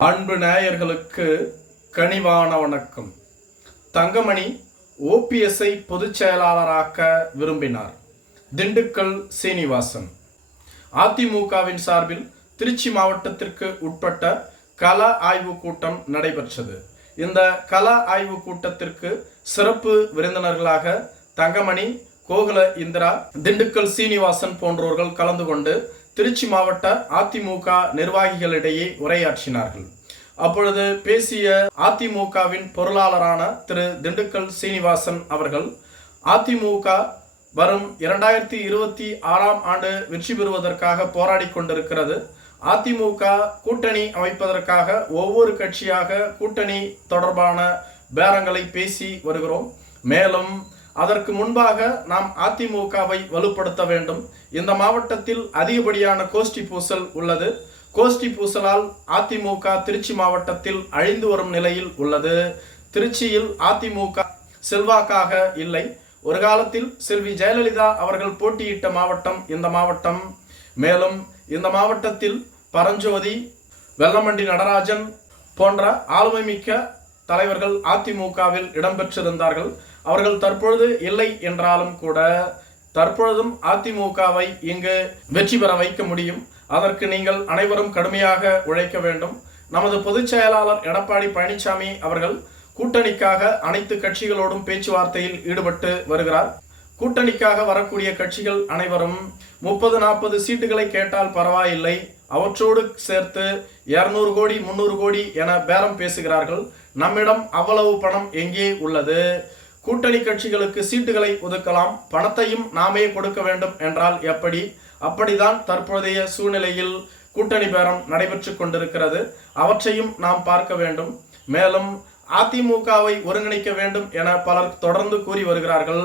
அன்பு நேயர்களுக்கு கனிவான வணக்கம். தங்கமணி ஓபிஎஸ்ஐ பொதுச் செயலாளராக்க விரும்பினார். திண்டுக்கல் சீனிவாசன். அதிமுகவின் சார்பில் திருச்சி மாவட்டத்திற்கு உட்பட்ட கல ஆய்வு கூட்டம் நடைபெற்றது. இந்த கல ஆய்வு கூட்டத்திற்கு சிறப்பு விருந்தினர்களாக தங்கமணி கோகுல இந்திரா திண்டுக்கல் சீனிவாசன் போன்றோர்கள் கலந்து கொண்டு திருச்சி மாவட்ட அதிமுக நிர்வாகிகளிடையே உரையாற்றினார்கள். அப்பொழுது பேசிய அதிமுகவின் பொருளாளரான திரு திண்டுக்கல் சீனிவாசன் அவர்கள் அதிமுக வரும் இரண்டாயிரத்தி இருபத்தி ஆறாம் ஆண்டு வெற்றி பெறுவதற்காக போராடி கொண்டிருக்கிறது. அதிமுக கூட்டணி அமைப்பதற்காக ஒவ்வொரு கட்சியாக கூட்டணி தொடர்பான பேரங்களை பேசி வருகிறோம். மேலும் அதற்கு முன்பாக நாம் அதிமுகவை வலுப்படுத்த வேண்டும். இந்த மாவட்டத்தில் அதிகப்படியான கோஷ்டி பூசல் உள்ளது. கோஷ்டி பூசலால் அதிமுக திருச்சி மாவட்டத்தில் அழிந்து வரும் நிலையில் உள்ளது. திருச்சியில் அதிமுக செல்வாக்காக இல்லை. ஒரு காலத்தில் செல்வி ஜெயலலிதா அவர்கள் போட்டியிட்ட மாவட்டம் இந்த மாவட்டம். மேலும் இந்த மாவட்டத்தில் பரஞ்சோதி வெள்ளமண்டி நடராஜன் போன்ற ஆளுமை மிக்க தலைவர்கள் அதிமுகவில் இடம்பெற்றிருந்தார்கள். அவர்கள் தற்பொழுது இல்லை என்றாலும் கூட தற்பொழுதும் அதிமுகவை இங்கு வெற்றி பெற வைக்க முடியும். அதற்கு நீங்கள் அனைவரும் கடுமையாக உழைக்க வேண்டும். நமது பொதுச் செயலாளர் எடப்பாடி பழனிசாமி அவர்கள் கூட்டணிக்காக அனைத்து கட்சிகளோடும் பேச்சுவார்த்தையில் ஈடுபட்டு வருகிறார். கூட்டணிக்காக வரக்கூடிய கட்சிகள் அனைவரும் முப்பது நாற்பது சீட்டுகளை கேட்டால் பரவாயில்லை. அவற்றோடு சேர்த்து இருநூறு கோடி முந்நூறு கோடி என பேரம் பேசுகிறார்கள். நம்மிடம் அவ்வளவு பணம் எங்கே உள்ளது? கூட்டணி கட்சிகளுக்கு சீட்டுகளை ஒதுக்கலாம் பணத்தையும் நாமே கொடுக்க வேண்டும் என்றால் எப்படி? அப்படிதான் தற்போதைய சூழ்நிலையில் கூட்டணி பேரம் நடைபெற்று கொண்டிருக்கிறது. அவற்றையும் நாம் பார்க்க வேண்டும். மேலும் அதிமுகவை ஒருங்கிணைக்க வேண்டும் என பலர் தொடர்ந்து கூறி வருகிறார்கள்.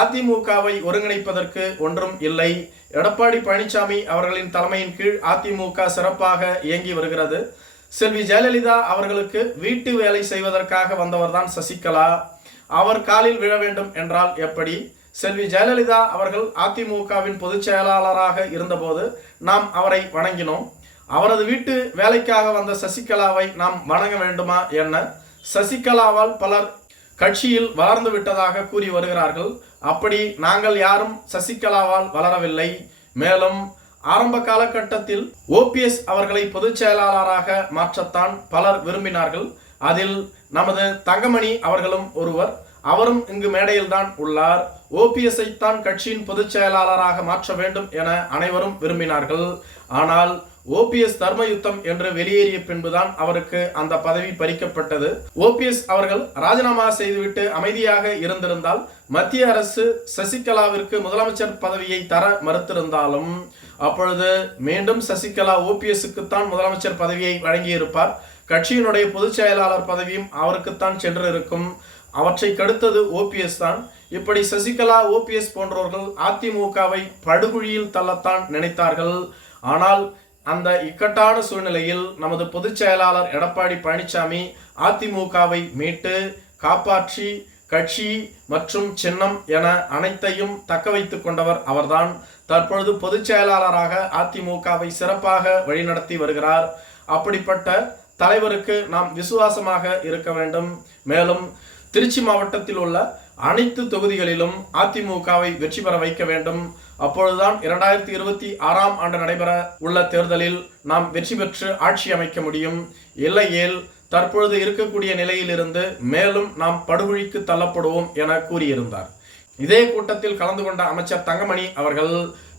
அதிமுகவை ஒருங்கிணைப்பதற்கு ஒன்றும் இல்லை. எடப்பாடி பழனிசாமி அவர்களின் தலைமையின் கீழ் அதிமுக சிறப்பாக இயங்கி வருகிறது. செல்வி ஜெயலலிதா அவர்களுக்கு வீட்டு வேலை செய்வதற்காக வந்தவர்தான் சசிகலா. அவர் காலில் விழ வேண்டும் என்றால் எப்படி? செல்வி ஜெயலலிதா அவர்கள் அதிமுகவின் பொதுச் செயலாளராக இருந்தபோது நாம் அவரை வணங்கினோம். அவரது வீட்டு வேலைக்காக வந்த சசிகலாவை நாம் வணங்க வேண்டுமா என்ன? சசிகலாவால் பலர் கட்சியில் வளர்ந்து விட்டதாக கூறி வருகிறார்கள். அப்படி நாங்கள் யாரும் சசிகலாவால் வளரவில்லை. மேலும் ஆரம்ப காலகட்டத்தில் ஓபிஎஸ் அவர்களை பொதுச் செயலாளராக மாற்றத்தான் பலர் விரும்பினார்கள். அதில் நமது தங்கமணி அவர்களும் ஒருவர். அவரும் இங்கு மேடையில் தான் உள்ளார். ஓபிஎஸ்ஐ தான் கட்சியின் பொதுச் செயலாளராக மாற்ற வேண்டும் என அனைவரும் விரும்பினார்கள். ஆனால் ஓபிஎஸ் தர்ம யுத்தம் என்று வெளியேறிய பின்புதான் அவருக்கு அந்த பதவி பறிக்கப்பட்டது. ஓபிஎஸ் அவர்கள் ராஜினாமா செய்துவிட்டு அமைதியாக இருந்திருந்தால் மத்திய அரசு சசிகலாவிற்கு முதலமைச்சர் பதவியை தர மறுத்திருந்தாலும் அப்பொழுது மீண்டும் சசிகலா ஓபிஎஸ்க்கு தான் முதலமைச்சர் பதவியை வழங்கியிருப்பார். கட்சியினுடைய பொதுச் செயலாளர் பதவியும் அவருக்குத்தான் சென்று இருக்கும் அவற்றை கடுத்தது ஓபிஎஸ் தான். இப்படி சசிகலா ஓபிஎஸ் போன்றவர்கள் அதிமுகவை படுகுழியில் தள்ளத்தான் நினைத்தார்கள். ஆனால் அந்த இக்கட்டான சூழ்நிலையில் நமது பொதுச் செயலாளர் எடப்பாடி பழனிசாமி அதிமுகவை மீட்டு காப்பாற்றி கட்சி மற்றும் சின்னம் என அனைத்தையும் தக்க வைத்துக் கொண்டவர் அவர்தான். தற்பொழுது பொதுச் செயலாளராக அதிமுகவை சிறப்பாக வழிநடத்தி வருகிறார். அப்படிப்பட்ட தலைவருக்கு நாம் விசுவாசமாக இருக்க வேண்டும். மேலும் திருச்சி மாவட்டத்தில் உள்ள அனைத்து தொகுதிகளிலும் அதிமுகவை வெற்றி பெற வைக்க வேண்டும். அப்பொழுதுதான் இரண்டாயிரத்தி இருபத்தி ஆறாம் ஆண்டு நடைபெற உள்ள தேர்தலில் நாம் வெற்றி பெற்று ஆட்சி அமைக்க முடியும். இல்லையேல் தற்பொழுது இருக்கக்கூடிய நிலையிலிருந்து மேலும் நாம் படுகொழிக்கு தள்ளப்படுவோம் என கூறியிருந்தார். இதே கூட்டத்தில் கலந்து கொண்ட அமைச்சர் தங்கமணி அவர்கள்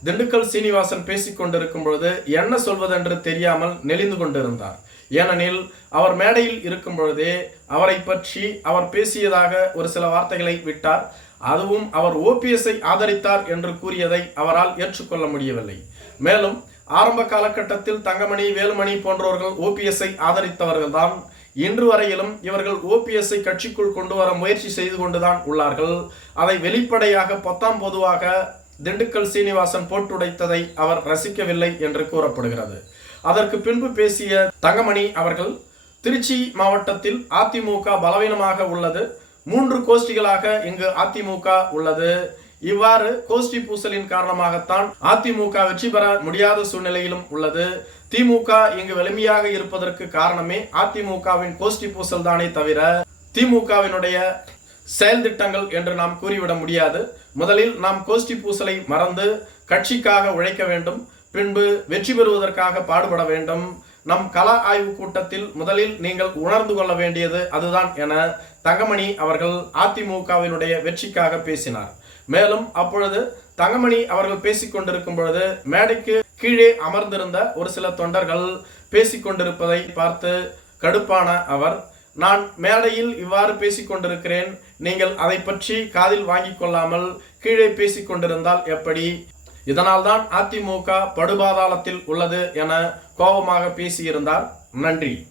திண்டுக்கல் சீனிவாசன் பேசிக் கொண்டிருக்கும் பொழுது என்ன சொல்வதென்று தெரியாமல் நெளிந்து கொண்டிருந்தார். ஏனெனில் அவர் மேடையில் இருக்கும் பொழுதே அவரை பற்றி அவர் பேசியதாக ஒரு சில வார்த்தைகளை விட்டார். அதுவும் அவர் ஓபிஎஸ்ஐ ஆதரித்தார் என்று கூறியதை அவரால் ஏற்றுக்கொள்ள முடியவில்லை. மேலும் ஆரம்ப காலகட்டத்தில் தங்கமணி வேலுமணி போன்றவர்கள் ஓபிஎஸ்ஐ ஆதரித்தவர்கள்தான். இன்று வரையிலும் இவர்கள் ஓபிஎஸ்ஐ கட்சிக்குள் கொண்டு வர முயற்சி செய்து கொண்டுதான் உள்ளார்கள். அதை வெளிப்படையாக பத்தாம் பொதுவாக திண்டுக்கல் சீனிவாசன் போட்டுடைத்ததை அவர் ரசிக்கவில்லை என்று கூறப்படுகிறது. அதற்கு பின்பு பேசிய தங்கமணி அவர்கள் திருச்சி மாவட்டத்தில் அதிமுக பலவீனமாக உள்ளது. மூன்று கோஷ்டிகளாக இங்கு அதிமுக உள்ளது. இவ்வாறு கோஷ்டி பூசலின் காரணமாகத்தான் அதிமுக வெற்றி பெற முடியாத சூழ்நிலையிலும் உள்ளது. திமுக இங்கு வலிமையாக இருப்பதற்கு காரணமே அதிமுகவின் கோஷ்டி பூசல் தானே தவிர திமுகவினுடைய செயல் திட்டங்கள் என்று நாம் கூறிவிட முடியாது. முதலில் நாம் கோஷ்டி பூசலை மறந்து கட்சிக்காக உழைக்க வேண்டும். பின்பு வெற்றி பெறுவதற்காக பாடுபட வேண்டும். நம் கல ஆய்வு கூட்டத்தில் முதலில் நீங்கள் உணர்ந்து கொள்ள வேண்டியது அதுதான் என தங்கமணி அவர்கள் அதிமுகவினுடைய வெற்றிக்காக பேசினார். மேலும் அப்பொழுது தங்கமணி அவர்கள் பேசிக்கொண்டிருக்கும் பொழுது மேடைக்கு கீழே அமர்ந்திருந்த ஒரு சில தொண்டர்கள் பேசிக்கொண்டிருப்பதை பார்த்து கடுப்பான அவர் நான் மேடையில் இவ்வாறு பேசிக்கொண்டிருக்கிறேன் நீங்கள் அதை பற்றி காதில் வாங்கிக் கொள்ளாமல் கீழே பேசிக்கொண்டிருந்தால் எப்படி? இதனால்தான் அதிமுக படுபாதாளத்தில் உள்ளது என கோபமாக பேசியிருந்தார். நன்றி.